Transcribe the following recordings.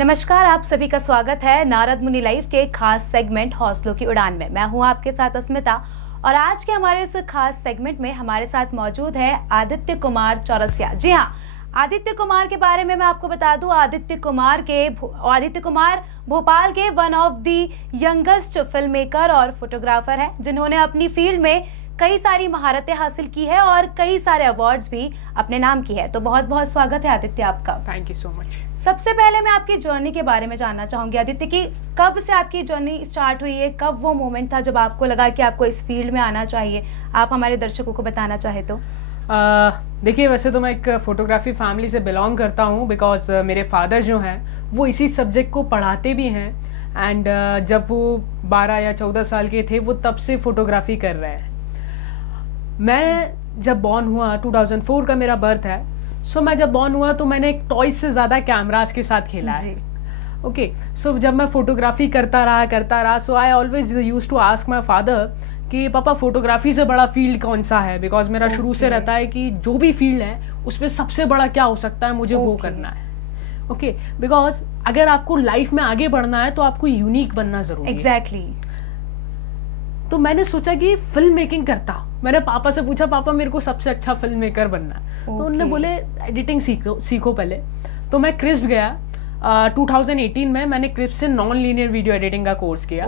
नमस्कार, आप सभी का स्वागत है नारद मुनि लाइव के खास सेगमेंट हौसलों की उड़ान में। मैं हूं आपके साथ अस्मिता और आज के हमारे इस खास सेगमेंट में हमारे साथ मौजूद है आदित्य कुमार चौरसिया। जी हाँ, आदित्य कुमार के बारे में मैं आपको बता दूं, आदित्य कुमार भोपाल के one of the youngest film maker और फोटोग्राफर हैं, जिन्होंने अपनी फील्ड में कई सारी महारतें हासिल की है और कई सारे अवार्ड्स भी अपने नाम की है। तो बहुत बहुत स्वागत है आदित्य आपका। Thank you so much. सबसे पहले मैं आपकी जर्नी के बारे में जानना चाहूंगी आदित्य की, कब से आपकी जर्नी स्टार्ट हुई है, कब वो मोमेंट था जब आपको लगा कि आपको इस फील्ड में आना चाहिए? आप हमारे दर्शकों को बताना चाहे तो। देखिए, वैसे तो मैं एक फोटोग्राफी फैमिली से बिलोंग करता हूँ, बिकॉज मेरे फादर जो हैं वो इसी सब्जेक्ट को पढ़ाते भी हैं एंड जब वो 12 या 14 साल के थे वो तब से फोटोग्राफी कर रहे हैं। मैं जब बॉर्न हुआ, 2004 का मेरा बर्थ है, सो मैं जब बॉर्न हुआ तो मैंने एक टॉयज से ज़्यादा कैमरास के साथ खेला है। ओके, सो जब मैं फोटोग्राफी करता रहा, so I always use to ask my father कि पापा फोटोग्राफी से बड़ा फील्ड कौन सा है, बिकॉज मेरा शुरू से रहता है कि जो भी फील्ड है उसमें सबसे बड़ा क्या हो सकता है, मुझे वो करना है। ओके, बिकॉज अगर आपको लाइफ में आगे बढ़ना है तो आपको यूनिक बनना जरूरी है। एग्जैक्टली। तो मैंने सोचा कि फिल्म मेकिंग करता हूँ। मैंने पापा से पूछा, पापा मेरे को सबसे अच्छा फिल्म मेकर बनना है। तो उन्होंने बोले एडिटिंग सीखो पहले। तो मैं क्रिस्प गया। 2018 में मैंने क्रिस्प से नॉन लीनियर वीडियो एडिटिंग का कोर्स किया।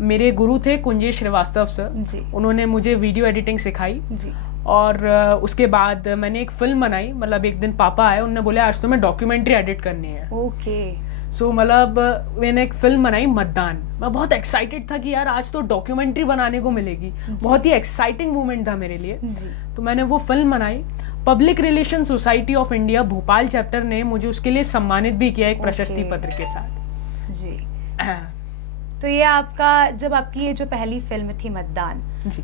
मेरे गुरु थे कुंजेश श्रीवास्तव सर, उन्होंने मुझे वीडियो एडिटिंग सिखाई जी। और उसके बाद मैंने एक फिल्म बनाई। मतलब एक दिन पापा आए, उन्होंने बोले आज तो मैं डॉक्यूमेंट्री एडिट करनी है। सो मतलब मैंने एक फिल्म बनाई मतदान। मैं बहुत एक्साइटेड था कि यार आज तो डॉक्यूमेंट्री बनाने को मिलेगी। बहुत ही एक्साइटिंग मोमेंट था मेरे लिए। तो मैंने वो फिल्म बनाई। Public relation society of India Bhopal chapter ने मुझे उसके लिए सम्मानित भी किया एक प्रशस्ति पत्र के साथ जी। तो ये आपका, जब आपकी ये जो पहली फिल्म थी मतदान,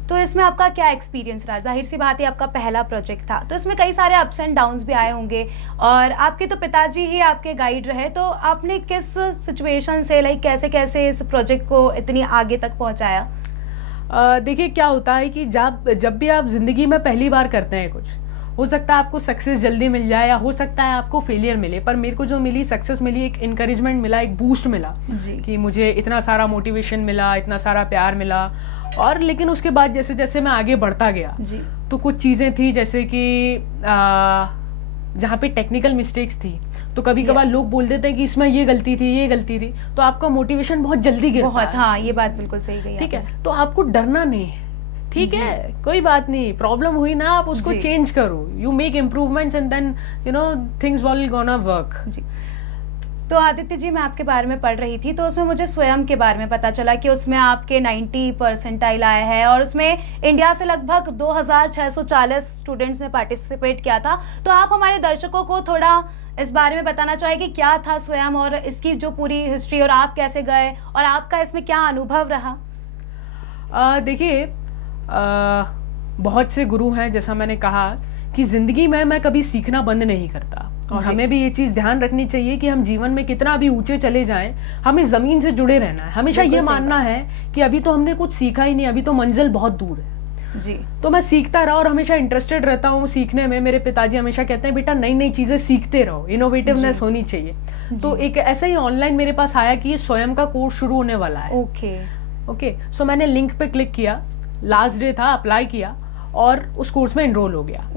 तो इसमें आपका क्या एक्सपीरियंस रहा? जाहिर सी बात है आपका पहला प्रोजेक्ट था, तो इसमें कई सारे अप्स एंड डाउन्स भी आए होंगे और आपके तो पिताजी ही आपके गाइड रहे, तो आपने किस सिचुएशन से कैसे कैसे इस प्रोजेक्ट को इतनी आगे तक पहुंचाया? देखिए, क्या होता है कि जब भी आप जिंदगी में पहली बार करते हैं कुछ, हो सकता है आपको सक्सेस जल्दी मिल जाए या हो सकता है आपको फेलियर मिले, पर मेरे को जो मिली, सक्सेस मिली, एक इनकरेजमेंट मिला, एक बूस्ट मिला कि मुझे इतना सारा मोटिवेशन मिला, इतना सारा प्यार मिला। और लेकिन उसके बाद जैसे जैसे मैं आगे बढ़ता गया तो कुछ चीज़ें थी जैसे कि जहाँ पे टेक्निकल मिस्टेक्स थी, तो कभी कभार लोग बोल देते हैं कि इसमें ये गलती थी, तो आपका मोटिवेशन बहुत जल्दी गिरता है। हाँ, ये बात बिल्कुल सही कही। ठीक है, तो आपको डरना नहीं है। ठीक है, कोई बात नहीं, प्रॉब्लम हुई ना, आप उसको चेंज करो, you make improvements and then things will gonna work जी। तो आदित्य जी, मैं आपके बारे में पढ़ रही थी तो उसमें मुझे स्वयं के बारे में पता चला कि उसमें आपके 90 परसेंटाइल आए हैं और उसमें इंडिया से लगभग 2640 स्टूडेंट्स ने पार्टिसिपेट किया था। तो आप हमारे दर्शकों को थोड़ा इस बारे में बताना चाहेंगे क्या था स्वयं और इसकी जो पूरी हिस्ट्री और आप कैसे गए और आपका इसमें क्या अनुभव रहा? देखिए, बहुत से गुरु हैं, जैसा मैंने कहा कि जिंदगी में मैं कभी सीखना बंद नहीं करता और हमें भी ये चीज़ ध्यान रखनी चाहिए कि हम जीवन में कितना भी ऊंचे चले जाएं, हमें ज़मीन से जुड़े रहना है। हमेशा ये मानना है कि अभी तो हमने कुछ सीखा ही नहीं, अभी तो मंजिल बहुत दूर है जी। तो मैं सीखता रहा और हमेशा इंटरेस्टेड रहता हूँ सीखने में। मेरे पिताजी हमेशा कहते हैं बेटा नई नई चीज़ें सीखते रहो, इनोवेटिवनेस होनी चाहिए। तो एक ऐसा ही ऑनलाइन मेरे पास आया कि ये स्वयं का कोर्स शुरू होने वाला है। ओके, सो मैंने लिंक पे क्लिक किया, लास्ट डे था, अप्लाई किया और उस कोर्स में एनरोल हो गया।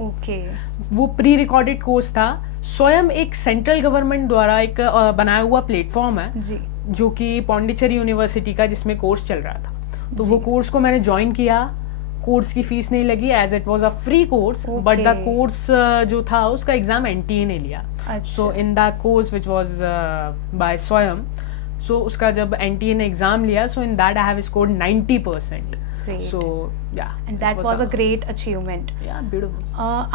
वो प्री रिकॉर्डेड कोर्स था। स्वयं एक सेंट्रल गवर्नमेंट द्वारा एक बनाया हुआ प्लेटफॉर्म है जी, जो कि पौंडीचेरी यूनिवर्सिटी का, जिसमें कोर्स चल रहा था। तो वो कोर्स को मैंने ज्वाइन किया। कोर्स की फीस नहीं लगी, as it was a free course, but the course जो था उसका एग्जाम एनटीए ने लिया। So in the course which was by Swayam, so उसका जब एनटीए ने एग्जाम लिया, so in that I have scored 90%. Great. So yeah, and that was a great achievement. Yeah, beautiful.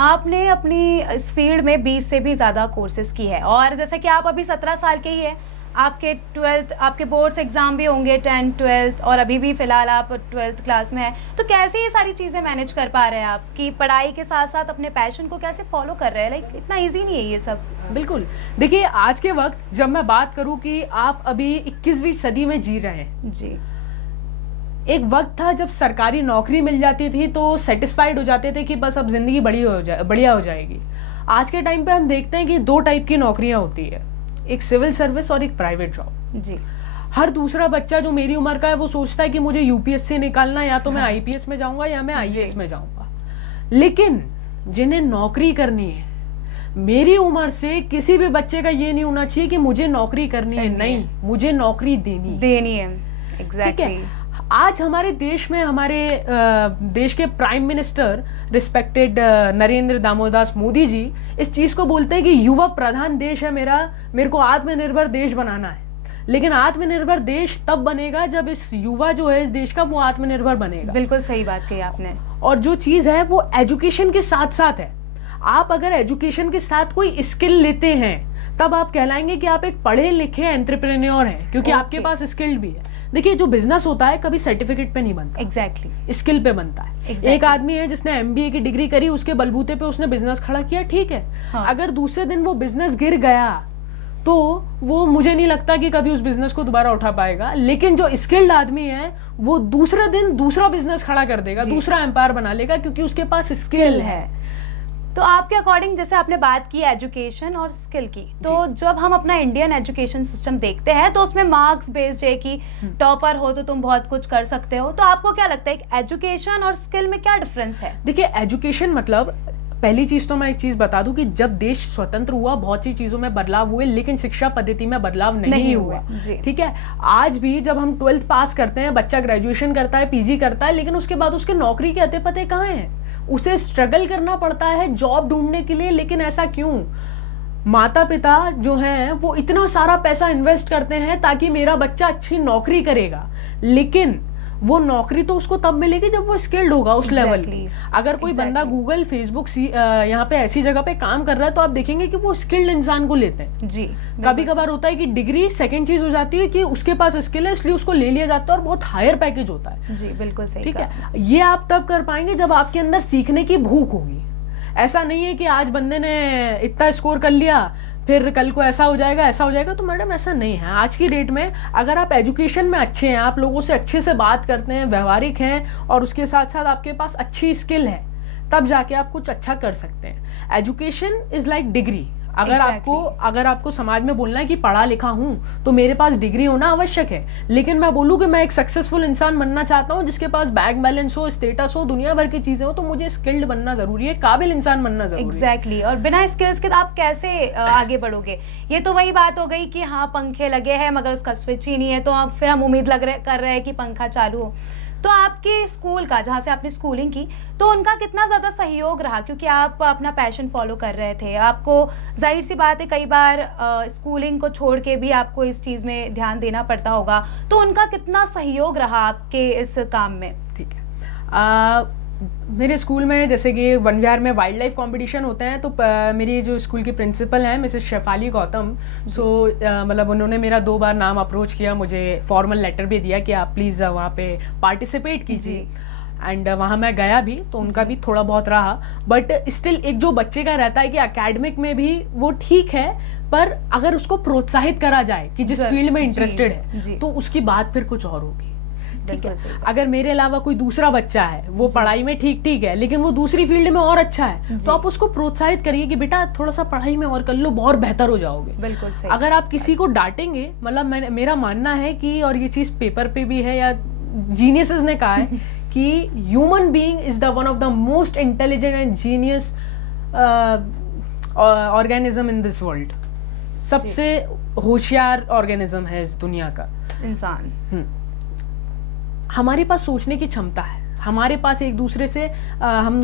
आपने अपनी इस फील्ड में 20 से भी ज़्यादा कोर्सेज की है और जैसे कि आप अभी 17 साल के ही है, आपके 12th, आपके बोर्ड्स एग्जाम भी होंगे 10th, 12th और अभी भी फिलहाल आप 12th क्लास में हैं, तो कैसे ये सारी चीज़ें मैनेज कर पा रहे हैं आप कि पढ़ाई के साथ साथ अपने पैशन को कैसे फॉलो कर रहे हैं? इतना ईजी नहीं है ये सब। बिल्कुल, देखिए आज के वक्त जब मैं बात करूँ कि आप अभी 21वीं सदी में जी रहे हैं जी। एक वक्त था जब सरकारी नौकरी मिल जाती थी तो सेटिस्फाइड हो जाते थे कि बस अब जिंदगी बढ़िया हो जाएगी। आज के टाइम पे हम देखते हैं कि 2 टाइप की नौकरियां होती है। एक सिविल सर्विस और एक प्राइवेट जॉब। जी। हर दूसरा बच्चा जो मेरी उम्र का है वो सोचता है कि मुझे यूपीएससी निकालना, या तो मैं आईपीएस में जाऊंगा या मैं आईएएस में जाऊंगा। लेकिन जिन्हें नौकरी करनी है, मेरी उम्र से किसी भी बच्चे का ये नहीं होना चाहिए कि मुझे नौकरी करनी है, नहीं, मुझे नौकरी देनी है। एग्जैक्टली। आज हमारे देश में हमारे देश के prime minister respected Narendra Damodardas Modi ji इस चीज को बोलते हैं कि युवा प्रधान देश है मेरे को आत्मनिर्भर देश बनाना है। लेकिन आत्मनिर्भर देश तब बनेगा जब इस युवा जो है इस देश का वो आत्मनिर्भर बनेगा। बिल्कुल सही बात कही आपने। और जो चीज है वो एजुकेशन के साथ साथ है। आप अगर एजुकेशन के साथ कोई स्किल लेते हैं तब आप कहलाएंगे कि आप एक पढ़े लिखे एंटरप्रेन्योर हैं, क्योंकि आपके पास स्किल भी है। देखिए, जो बिजनेस होता है कभी सर्टिफिकेट पे नहीं बनता, एग्जैक्टली स्किल पे बनता है। एक आदमी है जिसने एमबीए की डिग्री करी, उसके बलबूते पे उसने बिजनेस खड़ा किया, ठीक है। अगर दूसरे दिन वो बिजनेस गिर गया तो वो मुझे नहीं लगता कि कभी उस बिजनेस को दोबारा उठा पाएगा। लेकिन जो स्किल्ड आदमी है वो दूसरे दिन दूसरा बिजनेस खड़ा कर देगा, दूसरा एम्पायर बना लेगा, क्योंकि उसके पास स्किल है। तो आपके अकॉर्डिंग, जैसे आपने बात की एजुकेशन और स्किल की, तो जब हम अपना इंडियन एजुकेशन सिस्टम देखते हैं तो उसमें मार्क्स बेस्ड है कि टॉपर हो तो तुम बहुत कुछ कर सकते हो। तो आपको क्या लगता है कि एजुकेशन और स्किल में क्या डिफरेंस है? देखिए, एजुकेशन मतलब, पहली चीज तो मैं एक चीज बता दूं कि जब देश स्वतंत्र हुआ बहुत सी चीजों में बदलाव हुए, लेकिन शिक्षा पद्धति में बदलाव नहीं हुआ। ठीक है, आज भी जब हम 12th पास करते हैं, बच्चा ग्रेजुएशन करता है, पीजी करता है, लेकिन उसके बाद उसके नौकरी के अते पते कहाँ हैं? उसे स्ट्रगल करना पड़ता है जॉब ढूंढने के लिए। लेकिन ऐसा क्यों? माता पिता जो हैं वो इतना सारा पैसा इन्वेस्ट करते हैं ताकि मेरा बच्चा अच्छी नौकरी करेगा, लेकिन वो नौकरी तो उसको तब मिलेगी जब वो स्किल्ड होगा उस लेवल की। अगर कोई बंदा गूगल, फेसबुक यहाँ पे ऐसी जगह पे काम कर रहा है तो आप देखेंगे कि वो स्किल्ड इंसान को लेते हैं। जी। कभी कभार होता है कि डिग्री सेकंड चीज हो जाती है कि उसके पास स्किल है इसलिए उसको ले लिया जाता है और बहुत हायर पैकेज होता है। जी, बिल्कुल सही। ठीक है, ये आप तब कर पाएंगे जब आपके अंदर सीखने की भूख होगी। ऐसा नहीं है कि आज बंदे ने इतना स्कोर कर लिया फिर कल को ऐसा हो जाएगा। तो मैडम ऐसा नहीं है। आज की डेट में अगर आप एजुकेशन में अच्छे हैं, आप लोगों से अच्छे से बात करते हैं, व्यवहारिक हैं, और उसके साथ साथ आपके पास अच्छी स्किल है, तब जाके आप कुछ अच्छा कर सकते हैं। Education is like degree. अगर आपको समाज में बोलना है कि पढ़ा लिखा हूं तो मेरे पास डिग्री होना आवश्यक है, लेकिन मैं बोलूं कि मैं एक सक्सेसफुल इंसान बनना चाहता हूं जिसके पास बैंक बैलेंस हो, स्टेटस हो, दुनिया भर की चीजें हो, तो मुझे स्किल्ड बनना जरूरी है, काबिल इंसान बनना जरूरी है। एग्जैक्टली। और बिना स्किल्स के आप कैसे आगे बढ़ोगे? ये तो वही बात हो गई कि हाँ, पंखे लगे हैं मगर उसका स्विच ही नहीं है, तो फिर हम उम्मीद कर रहे हैं कि पंखा चालू हो। तो आपके स्कूल का, जहाँ से आपने स्कूलिंग की, तो उनका कितना ज़्यादा सहयोग रहा? क्योंकि आप अपना पैशन फॉलो कर रहे थे, आपको जाहिर सी बात है कई बार स्कूलिंग को छोड़ के भी आपको इस चीज़ में ध्यान देना पड़ता होगा, तो उनका कितना सहयोग रहा आपके इस काम में? ठीक है, मेरे स्कूल में जैसे कि वन विहार में वाइल्ड लाइफ कॉम्पिटिशन होते हैं, तो मेरी जो स्कूल की प्रिंसिपल हैं मिसेस शेफाली गौतम, मतलब उन्होंने मेरा 2 बार नाम अप्रोच किया, मुझे फॉर्मल लेटर भी दिया कि आप प्लीज़ वहाँ पे पार्टिसिपेट कीजिए। एंड वहाँ मैं गया भी, तो उनका भी थोड़ा बहुत रहा। बट स्टिल एक जो बच्चे का रहता है कि एकेडमिक में भी वो ठीक है, पर अगर उसको प्रोत्साहित करा जाए कि जिस फील्ड में इंटरेस्टेड है, तो उसकी बात फिर कुछ और होगी। ठीक है, अगर मेरे अलावा कोई दूसरा बच्चा है, वो पढ़ाई में ठीक है, लेकिन वो दूसरी फील्ड में और अच्छा है, तो आप उसको प्रोत्साहित करिए कि बेटा थोड़ा सा पढ़ाई में और कर लो, बहुत बेहतर हो जाओगे। बिल्कुल सही। अगर आप किसी को डांटेंगे, मतलब मेरा मानना है कि, और ये चीज पेपर पे भी है या जीनियसेस ने कहा है कि human being is the one of the most intelligent and genius organism in this world. सबसे होशियार ऑर्गेनिज्म है इस दुनिया का इंसान। हमारे पास सोचने की क्षमता है, हमारे पास एक दूसरे से हम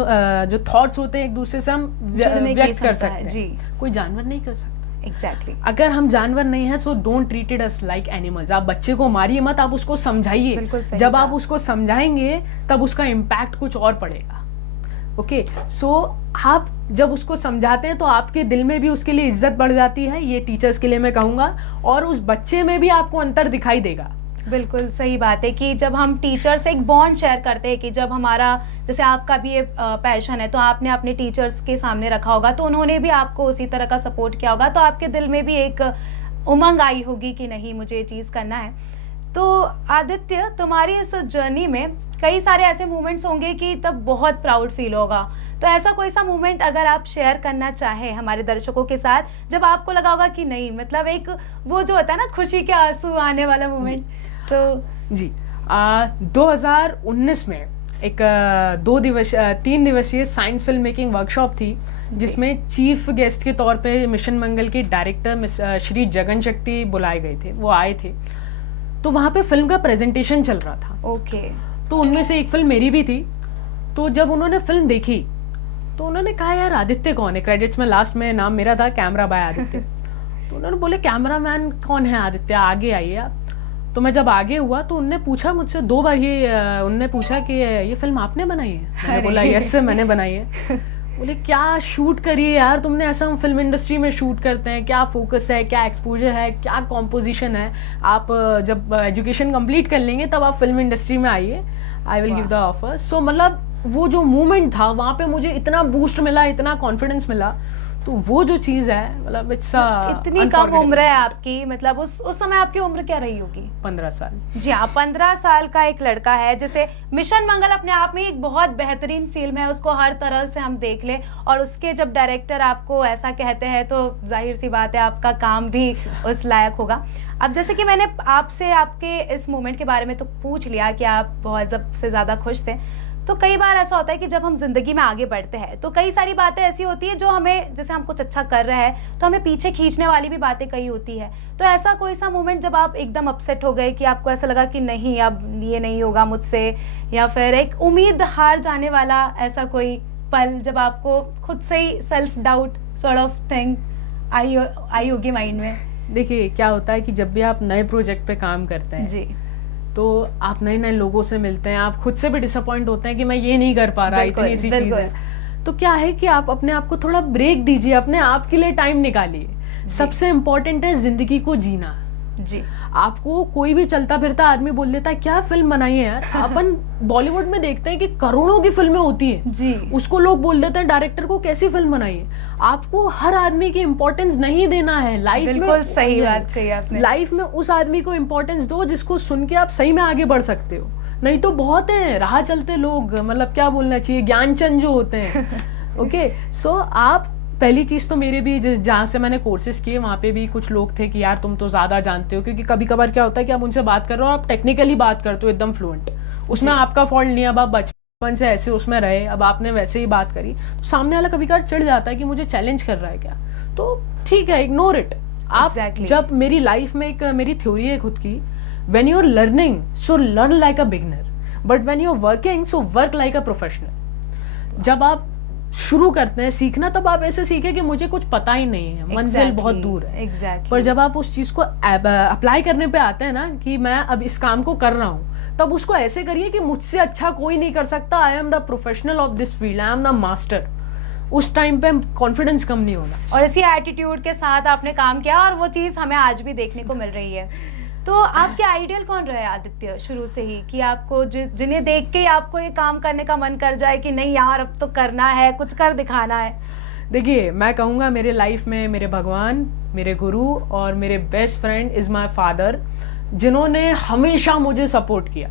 जो थॉट्स होते हैं एक दूसरे से हम व्यक्त कर सकते हैं। जी। कोई जानवर नहीं कर सकता। एग्जैक्टली। अगर हम जानवर नहीं है, so don't treat us like animals. आप बच्चे को मारिए मत, आप उसको समझाइए। जब आप उसको समझाएंगे तब उसका इम्पैक्ट कुछ और पड़ेगा। ओके, सो आप जब उसको समझाते हैं तो आपके दिल में भी उसके लिए इज्जत बढ़ जाती है, ये टीचर्स के लिए मैं कहूँगा, और उस बच्चे में भी आपको अंतर दिखाई देगा। बिल्कुल सही बात है कि जब हम टीचर से एक बॉन्ड शेयर करते हैं, कि जब हमारा, जैसे आपका भी ये पैशन है तो आपने अपने टीचर्स के सामने रखा होगा, तो उन्होंने भी आपको उसी तरह का सपोर्ट किया होगा, तो आपके दिल में भी एक उमंग आई होगी कि नहीं, मुझे ये चीज़ करना है। तो आदित्य, तुम्हारी इस जर्नी में कई सारे ऐसे मोमेंट्स होंगे कि तब बहुत प्राउड फील होगा, तो ऐसा कोई सा मोमेंट अगर आप शेयर करना चाहें हमारे दर्शकों के साथ, जब आपको लगा होगा कि नहीं, मतलब एक वो जो होता है ना खुशी के आंसू आने वाला मोमेंट। तो जी 2019 में एक 3 दिवसीय साइंस फिल्म मेकिंग वर्कशॉप थी, जिसमें चीफ गेस्ट के तौर पे मिशन मंगल के डायरेक्टर श्री जगन शक्ति बुलाए गए थे, वो आए थे। तो वहाँ पे फिल्म का प्रेजेंटेशन चल रहा था। ओके। तो उनमें से एक फिल्म मेरी भी थी। तो जब उन्होंने फिल्म देखी तो उन्होंने कहा यार आदित्य कौन है, क्रेडिट्स में लास्ट में नाम मेरा था, कैमरा बाय आदित्य। तो उन्होंने बोले कैमरा मैन कौन है आदित्य, आगे आइए आप। तो मैं जब आगे हुआ तो उनने पूछा मुझसे 2 बार, उनने पूछा कि ये फिल्म आपने बनाई है? मैंने बोला यस सर मैंने बनाई है। बोले क्या शूट करी है यार तुमने, ऐसा हम फिल्म इंडस्ट्री में शूट करते हैं, क्या फोकस है, क्या एक्सपोजर है, क्या कॉम्पोजिशन है, आप जब एजुकेशन कंप्लीट कर लेंगे तब आप फिल्म इंडस्ट्री में आइए, I will give the offer. So मतलब वो जो मूवमेंट था वहाँ पे मुझे इतना बूस्ट मिला, इतना कॉन्फिडेंस मिला। तो वो जो चीज़ है मतलब इतनी कम उम्र है आपकी, मतलब उस समय आपकी उम्र क्या रही होगी? 15 साल। जी हाँ, 15 साल का एक लड़का है। जैसे मिशन मंगल अपने आप में एक बहुत बेहतरीन फिल्म है, उसको हर तरह से हम देख ले, और उसके जब डायरेक्टर आपको ऐसा कहते हैं तो जाहिर सी बात है आपका काम भी उस लायक होगा। अब जैसे कि मैंने आपसे आपके इस मोमेंट के बारे में तो पूछ लिया कि आप बहुत सबसे ज़्यादा खुश थे, तो कई बार ऐसा होता है कि जब हम जिंदगी में आगे बढ़ते हैं तो कई सारी बातें ऐसी होती है जो हमें, जैसे हम कुछ अच्छा कर रहे हैं तो हमें पीछे खींचने वाली भी बातें कई होती है। तो ऐसा कोई सा मोमेंट जब आप एकदम अपसेट हो गए कि आपको ऐसा लगा कि नहीं अब ये नहीं होगा मुझसे, या फिर एक उम्मीद हार जाने वाला ऐसा कोई पल जब आपको खुद से ही self doubt sort of thing आई होगी माइंड में? देखिए क्या होता है कि जब भी आप नए प्रोजेक्ट पे काम करते हैं जी, तो आप नए नए लोगों से मिलते हैं, आप खुद से भी डिसअपॉइंट होते हैं कि मैं ये नहीं कर पा रहा, इतनी सी चीज़ है। तो क्या है कि आप अपने आप को थोड़ा ब्रेक दीजिए, अपने आप के लिए टाइम निकालिए। सबसे इम्पोर्टेंट है जिंदगी को जीना। जी, आपको कोई भी चलता फिरता आदमी बोल देता है क्या फिल्म बनाई है यार। अपन बॉलीवुड में देखते हैं कि करोड़ों की फिल्में होती है जी, उसको लोग बोल देते हैं डायरेक्टर को कैसी फिल्म बनाई है। आपको हर आदमी की इम्पोर्टेंस नहीं देना है लाइफ में। बिल्कुल सही बात कही आपने। लाइफ में उस आदमी को इम्पोर्टेंस दो जिसको सुन के आप सही में आगे बढ़ सकते हो। नहीं तो बहुत हैं राह चलते लोग, मतलब क्या बोलना चाहिए, ज्ञानचंद जो होते हैं। ओके, सो आप पहली चीज़ तो मेरे भी जहाँ से मैंने कोर्सेज किए वहाँ पे भी कुछ लोग थे कि यार तुम तो ज़्यादा जानते हो, क्योंकि कभी कभार क्या होता है कि आप उनसे बात कर रहे हो, आप टेक्निकली बात करते हो एकदम फ्लुएंट, उसमें आपका फॉल्ट नहीं है, अब आप बचपन से ऐसे उसमें रहे, अब आपने वैसे ही बात करी, तो सामने वाला कभी कभार चिढ़ जाता है कि मुझे चैलेंज कर रहा है क्या। तो ठीक है, इग्नोर इट। आप जब मेरी लाइफ में एक मेरी थ्योरी है खुद की, when you are learning so learn like a beginner, but when you are working so work like a professional. जब आप शुरू करते हैं सीखना तब आप ऐसे सीखे कि मुझे कुछ पता ही नहीं है, मंजिल बहुत दूर है। पर जब आप उस चीज़ को अप्लाई करने पे आते हैं ना कि मैं अब इस काम को कर रहा हूँ, तब उसको ऐसे करिए कि मुझसे अच्छा कोई नहीं कर सकता, I am the professional of this field, I am the master. उस टाइम पे कॉन्फिडेंस कम नहीं होना। और इसी एटीट्यूड के साथ आपने काम किया और वो चीज़ हमें आज भी देखने को मिल रही है। तो आपके आइडियल कौन रहे आदित्य शुरू से ही, कि आपको जिन्हें देख के आपको ये काम करने का मन कर जाए कि नहीं यार अब तो करना है, कुछ कर दिखाना है? देखिए मैं कहूँगा मेरे लाइफ में मेरे भगवान, मेरे गुरु और मेरे best friend is my father, जिन्होंने हमेशा मुझे सपोर्ट किया।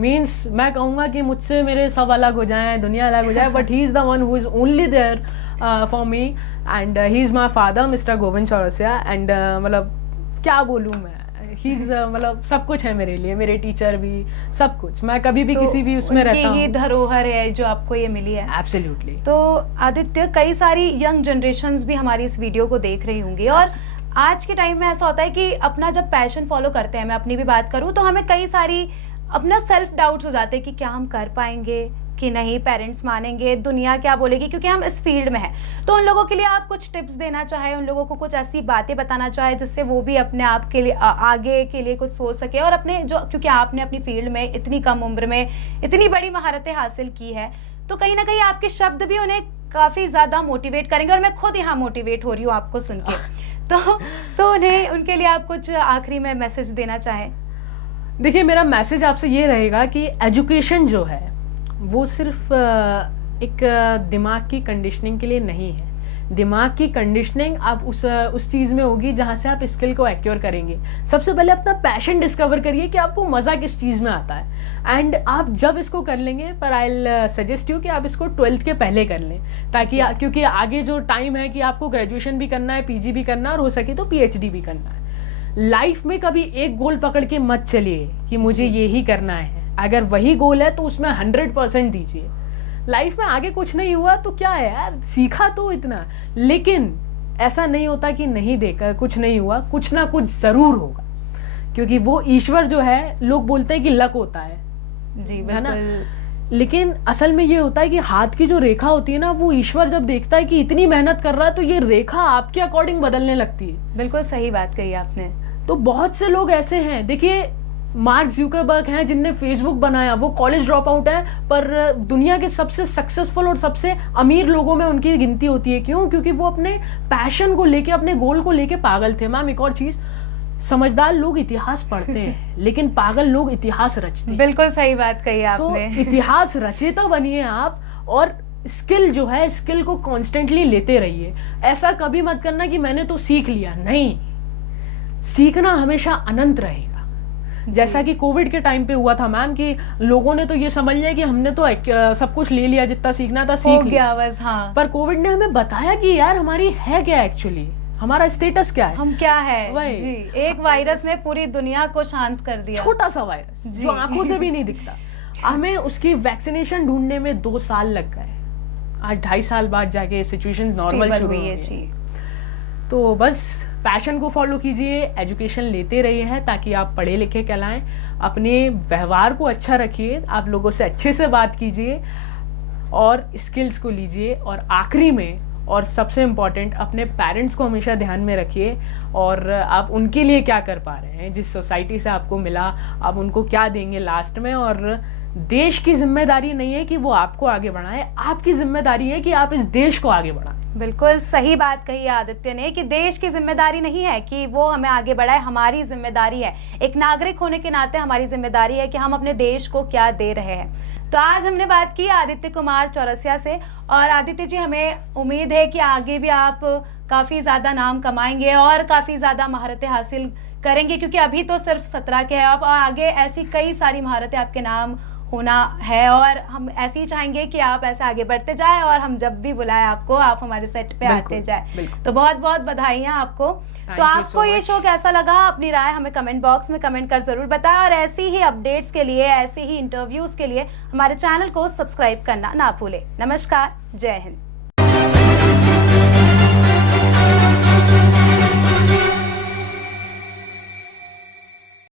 मीन्स मैं कहूँगा कि मुझसे मेरे सब अलग हो जाएं, दुनिया अलग हो जाए, but he is the one who is only there for me, and he is my father mister Govind Chaurasia. And मतलब क्या बोलूँ मैं, ही इज़ मतलब सब कुछ है मेरे लिए, मेरे टीचर भी, सब कुछ। मैं कभी भी किसी भी उसमें रहता हूँ। ये धरोहर है जो आपको ये मिली है। एब्सोल्युटली। तो आदित्य, कई सारी यंग जनरेशन्स भी हमारी इस वीडियो को देख रही होंगी, और आज के टाइम में ऐसा होता है कि अपना जब पैशन फॉलो करते हैं, मैं अपनी भी बात करूँ तो हमें कई सारी अपना सेल्फ डाउट्स हो जाते हैं कि क्या हम कर पाएंगे कि नहीं, पेरेंट्स मानेंगे, दुनिया क्या बोलेगी, क्योंकि हम इस फील्ड में हैं। तो उन लोगों के लिए आप कुछ टिप्स देना चाहे, उन लोगों को कुछ ऐसी बातें बताना चाहे जिससे वो भी अपने आप के लिए आगे के लिए कुछ सोच सके, और अपने जो, क्योंकि आपने अपनी फील्ड में इतनी कम उम्र में इतनी बड़ी महारतें हासिल की है, तो कहीं ना कहीं आपके शब्द भी उन्हें काफ़ी ज़्यादा मोटिवेट करेंगे, और मैं खुद यहाँ मोटिवेट हो रही हूँ आपको सुन के। तो उन्हें, उनके लिए आप कुछ आखिरी में मैसेज देना चाहें? देखिए मेरा मैसेज आपसे ये रहेगा कि एजुकेशन जो है वो सिर्फ एक दिमाग की कंडीशनिंग के लिए नहीं है। दिमाग की कंडीशनिंग आप उस चीज़ में होगी जहाँ से आप स्किल को एक्योर करेंगे। सबसे पहले अपना पैशन डिस्कवर करिए कि आपको मज़ा किस चीज़ में आता है, एंड आप जब इसको कर लेंगे, पर आई सजेस्ट यू कि आप इसको 12th के पहले कर लें, ताकि क्योंकि आगे जो टाइम है कि आपको ग्रेजुएशन भी करना है, पीजी भी करना है, और हो सके तो पीएचडी भी करना है। लाइफ में कभी एक गोल पकड़ के मत चलिए कि मुझे ये ही करना है। अगर वही गोल है तो उसमें 100% दीजिए। लाइफ में आगे कुछ नहीं हुआ तो क्या है यार, सीखा तो इतना, लेकिन ऐसा नहीं होता कि नहीं देखा, कुछ नहीं हुआ, कुछ ना कुछ ज़रूर होगा, क्योंकि वो ईश्वर जो है, लोग बोलते हैं कि लक होता है जी, है ना, बिल्कुल। लेकिन असल में ये होता है कि हाथ की जो रेखा होती है ना, वो ईश्वर जब देखता है कि इतनी मेहनत कर रहा है तो ये रेखा आपके अकॉर्डिंग बदलने लगती है। बिल्कुल सही बात कही आपने। तो बहुत से लोग ऐसे हैं, देखिए मार्क ज़ुकरबर्ग हैं जिनने फेसबुक बनाया, वो कॉलेज ड्रॉप आउट है, पर दुनिया के सबसे सक्सेसफुल और सबसे अमीर लोगों में उनकी गिनती होती है। क्यों? क्योंकि वो अपने पैशन को लेके, अपने गोल को लेके पागल थे। मैम एक और चीज़, समझदार लोग इतिहास पढ़ते हैं लेकिन पागल लोग इतिहास रचते हैं। बिल्कुल सही बात कही तो आपने। इतिहास रचयिता बनिए आप, और स्किल जो है, स्किल को कॉन्स्टेंटली लेते रहिए। ऐसा कभी मत करना कि मैंने तो सीख लिया, नहीं, सीखना हमेशा अनंत रहेगा। जैसा कि कोविड के टाइम पे हुआ था मैम, कि लोगों ने तो ये समझ लिया कि हमने तो सब कुछ ले लिया, जितना सीखना था सीख लिया, बस। हाँ, पर कोविड ने हमें बताया कि यार हमारी है क्या एक्चुअली, हमारा स्टेटस क्या है, हम क्या है। वही। जी, एक वायरस ने पूरी दुनिया को शांत कर दिया। छोटा सा वायरस जो आंखों से भी नहीं दिखता, हमें उसकी वैक्सीनेशन ढूंढने में 2 साल लग गए। आज 2.5 साल बाद जाके सिचुएशन नॉर्मल शुरू हुई है। तो बस पैशन को फॉलो कीजिए, एजुकेशन लेते रहिए हैं ताकि आप पढ़े लिखे कहलाएं, अपने व्यवहार को अच्छा रखिए, आप लोगों से अच्छे से बात कीजिए और स्किल्स को लीजिए, और आखिरी में और सबसे इम्पॉर्टेंट, अपने पेरेंट्स को हमेशा ध्यान में रखिए, और आप उनके लिए क्या कर पा रहे हैं, जिस सोसाइटी से आपको मिला आप उनको क्या देंगे लास्ट में। और देश की जिम्मेदारी नहीं है कि वो आपको आगे बढ़ाए, आपकी जिम्मेदारी है कि आप इस देश को आगे बढ़ाएं। बिल्कुल सही बात कही आदित्य ने कि देश की जिम्मेदारी नहीं है कि वो हमें आगे बढ़ाए, हमारी जिम्मेदारी है, एक नागरिक होने के नाते हमारी जिम्मेदारी है कि हम अपने देश को क्या दे रहे हैं। तो आज हमने बात की आदित्य कुमार चौरसिया से, और आदित्य जी हमें उम्मीद है कि आगे भी आप काफ़ी ज़्यादा नाम कमाएंगे और काफ़ी ज़्यादा महारतें हासिल करेंगे, क्योंकि अभी तो सिर्फ 17 के हैं आप, और आगे ऐसी कई सारी महारतें आपके नाम होना है, और हम ऐसे ही चाहेंगे कि आप ऐसे आगे बढ़ते जाएं, और हम जब भी बुलाएं आपको, आप हमारे सेट पे आते जाएं। तो बहुत बहुत बधाइयां आपको। तो आपको ये शो कैसा लगा, अपनी राय हमें कमेंट बॉक्स में कमेंट कर जरूर बताएं, और ऐसी ही अपडेट्स के लिए, ऐसे ही इंटरव्यूज के लिए हमारे चैनल को सब्सक्राइब करना ना भूलें। नमस्कार, जय हिंद।